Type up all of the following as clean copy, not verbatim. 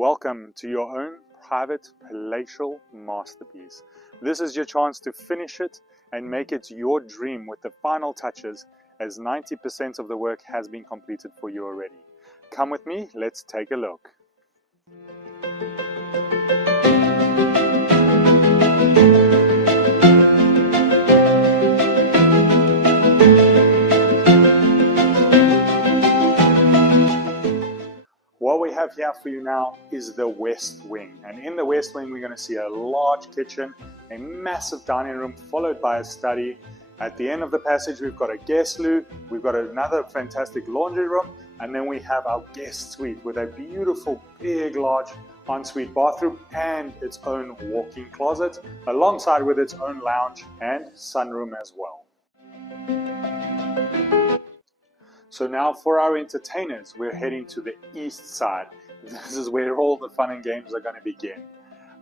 Welcome to your own private palatial masterpiece. This is your chance to finish it and make it your dream with the final touches, as 90% of the work has been completed for you already. Come with me, let's take a look. What we have here for you now is the west wing, and in the west wing we're going to see a large kitchen, a massive dining room followed by a study. At the end of the passage we've got a guest loo, we've got another fantastic laundry room, and then we have our guest suite with a beautiful big large ensuite bathroom and its own walk-in closet alongside with its own lounge and sunroom as well. So now for our entertainers, we're heading to the east side. This is where all the fun and games are going to begin.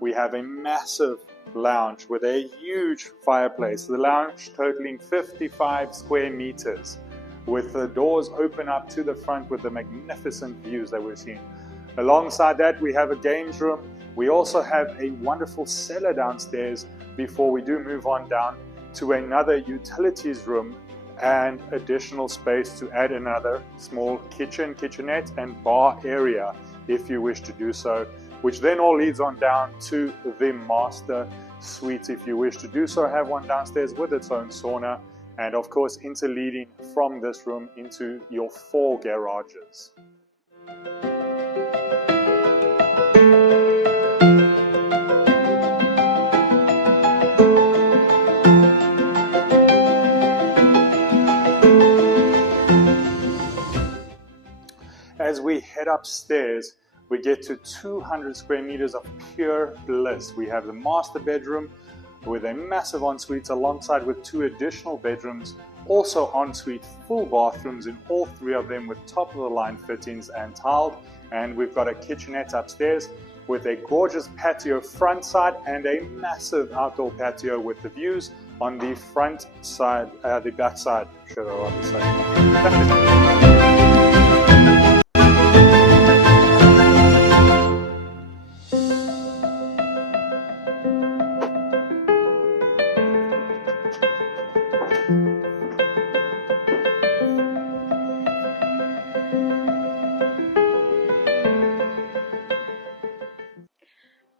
We have a massive lounge with a huge fireplace. The lounge totaling 55 square meters, with the doors open up to the front with the magnificent views that we're seeing. Alongside that, we have a games room. We also have a wonderful cellar downstairs before we do move on down to another utilities room and additional space to add another small kitchen, kitchenette and bar area if you wish to do so, which then all leads on down to the master suite if you wish to do so. Have one downstairs with its own sauna, and of course interleading from this room into your 4 garages. As we head upstairs, we get to 200 square meters of pure bliss. We have the master bedroom with a massive ensuite alongside with 2 additional bedrooms, also ensuite full bathrooms in all 3 of them with top of the line fittings and tiled. And we've got a kitchenette upstairs with a gorgeous patio front side and a massive outdoor patio with the views on the front side, the back side, should I rather say.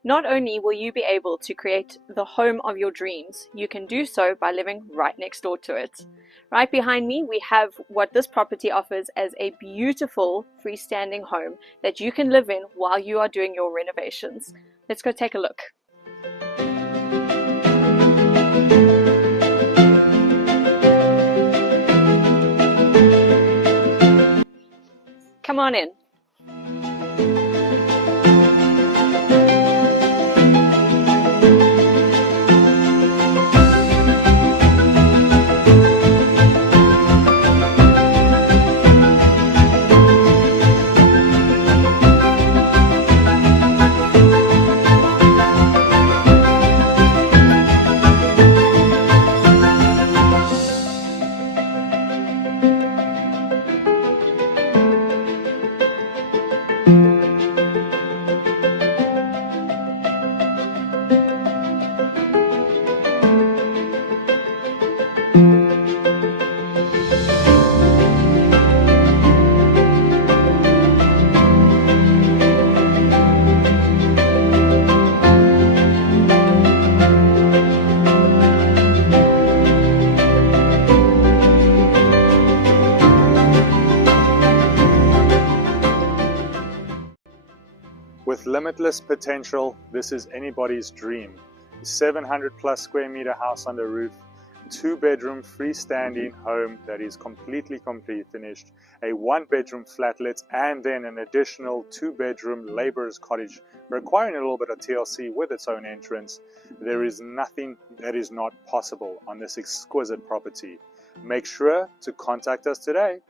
Not only will you be able to create the home of your dreams, you can do so by living right next door to it. Right behind me, we have what this property offers as a beautiful freestanding home that you can live in while you are doing your renovations. Let's go take a look. Come on in. With limitless potential, this is anybody's dream. A 700 plus square meter house under roof, 2-bedroom freestanding home that is completely finished, a 1-bedroom flatlet, and then an additional 2-bedroom laborer's cottage requiring a little bit of TLC with its own entrance. There is nothing that is not possible on this exquisite property. Make sure to contact us today.